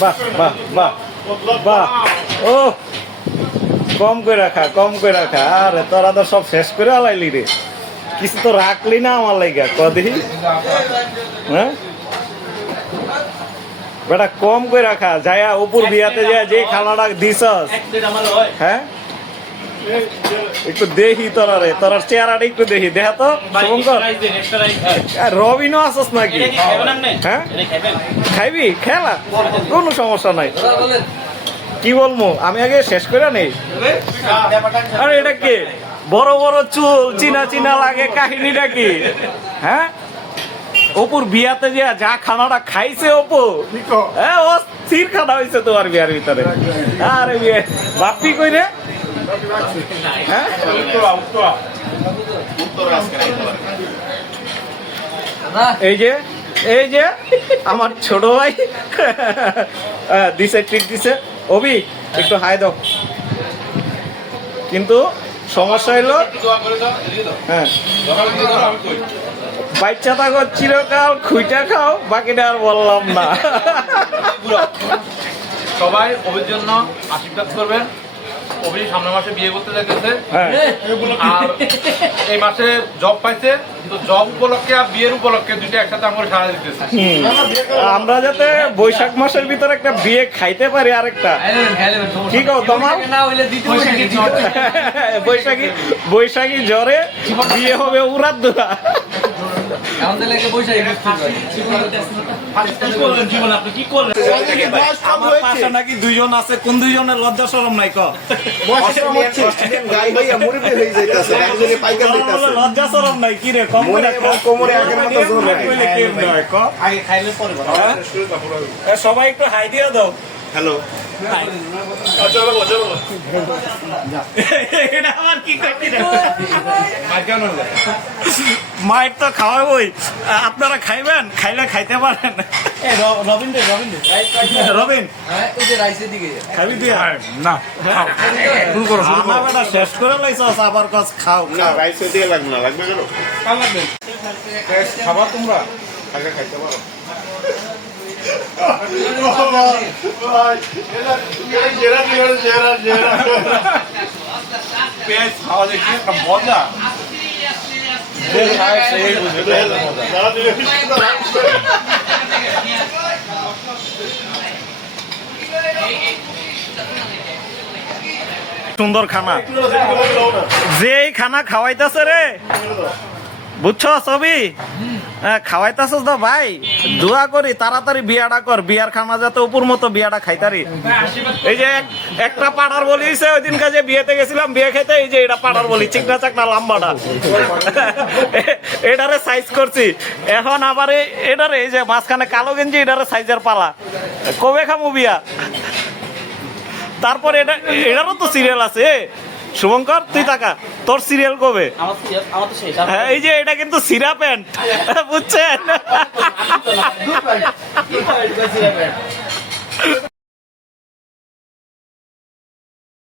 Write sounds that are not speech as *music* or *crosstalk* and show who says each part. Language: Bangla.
Speaker 1: বাহ বাহ বাহ বাহ। ও কম করে রাখা কম করে রাখা আরে তোরা তো সব শেষ করে আলাইলি রে। কিছু তো রাখলি না আমার লাইগা কদি হ্যাঁ? বেটা কম করে রাখা যায়া উপর বিয়াতে যায় যে খালাটা দিছস। হ্যাঁ? একটু দেখি তোরা রে তোরার চেহারাটা একটু দেখি। দেখা তো শুভঙ্কর। রবিনও আসস নাকি? হ্যাঁ? খাইবি? খেলা? কোনো সমস্যা নাই। কি বলব? আমি আগে শেষ করে নেই। আরে এটা কে? বড় বড় চুল চিনা চিনা লাগে কাহিনীটা কি হ্যাঁ? অপুর বিয়াতে যে যা খানাটা খাইছে অপু। হ্যাঁ ও স্থির খানা হয়েছে তোমার বিয়ার ভিতরে। আরে বিয়ে। বাপ্পি কই রে? হ্যাঁ? এই যে এই যে, আমার ছোট ভাই। দিছে ট্রিট দিছে। অভি, একটু হাই দাও। কিন্তু সমস্যা হলো হ্যাঁ। বাচ্চা থাকো চিরকাল খুইটা খাও, বাকিটা আর বললাম না।
Speaker 2: সবাই অভির জন্য আশীর্বাদ করবেন। অভি সামনের মাসে বিয়ে করতে যাইতেছে।
Speaker 1: হ্যাঁ।
Speaker 2: আর এই মাসে জব পাইছে তো জব উপলক্ষে আর বিয়ের উপলক্ষে দুইটা একসাথে আমার সারা দিতেছে।
Speaker 1: আমরা যাতে বৈশাখ মাসের ভিতরে একটা বিয়ে খাইতে পারি আরেকটা। কি কও তোমার? বৈশাখী বৈশাখী জ্বরে। বিয়ে হবে দুরা পাশে নাকি দুইজন আছে কোন দুইজনের লজ্জা শরম নাই
Speaker 3: হয়ে
Speaker 1: লজ্জা শরম নাই কি রে? কম
Speaker 3: কোমরে
Speaker 1: হয়? হ্যাঁ? এ, সবাই একটু হাই দিয়ে দাও।
Speaker 3: হ্যালো। *laughs*
Speaker 1: এটা আমার কি করছি? মায়ের তো খাওয়াবই। আপনারা খাইবেন? খাইলে খাইতে পারেন। রবিন রবিন রবিন? খাবি তুই
Speaker 2: না
Speaker 1: শুরু করো শুরু করো। বেটা শেষ করে লাইছস আবার কস খাও
Speaker 3: না রাইস দিয়ে লাগবে না লাগবে কেন?
Speaker 2: খাবার তোমরা?
Speaker 3: আগে খাইতে পারো।
Speaker 2: পেঁয়াজ খাওয়া মজা। যে
Speaker 1: সুন্দর খানা। যেই খানা খাওয়াইতেছে রে। বুঝছ ছবি? খাওয়াইতেছস তো ভাই। দোয়া করি, তাড়াতাড়ি বিয়াটা কর। বিয়ার খানা যাতে উপর মতো বিয়াটা খাইতারি। এই যে একটা পাড়ার বলি ওই দিন কাজে বিয়েতে গেছিলাম, বিয়ে খেতে, এই যে এটা পাড়ার বলি, চিকনা চাকনা লাম্বাটা। এটারে সাইজ করছি। এখন আবার এটারে, এই যে মাঝখানে কালো গেঞ্জি, এটারে সাইজের পালা। কবে খামু বিয়া? তারপর এটা এটারও তো সিরিয়াল আছে শুভঙ্কর তুই টাকা তোর সিরিয়াল কবে? হ্যাঁ এই যে এটা কিন্তু সিরা প্যান্ট। বুঝছেন?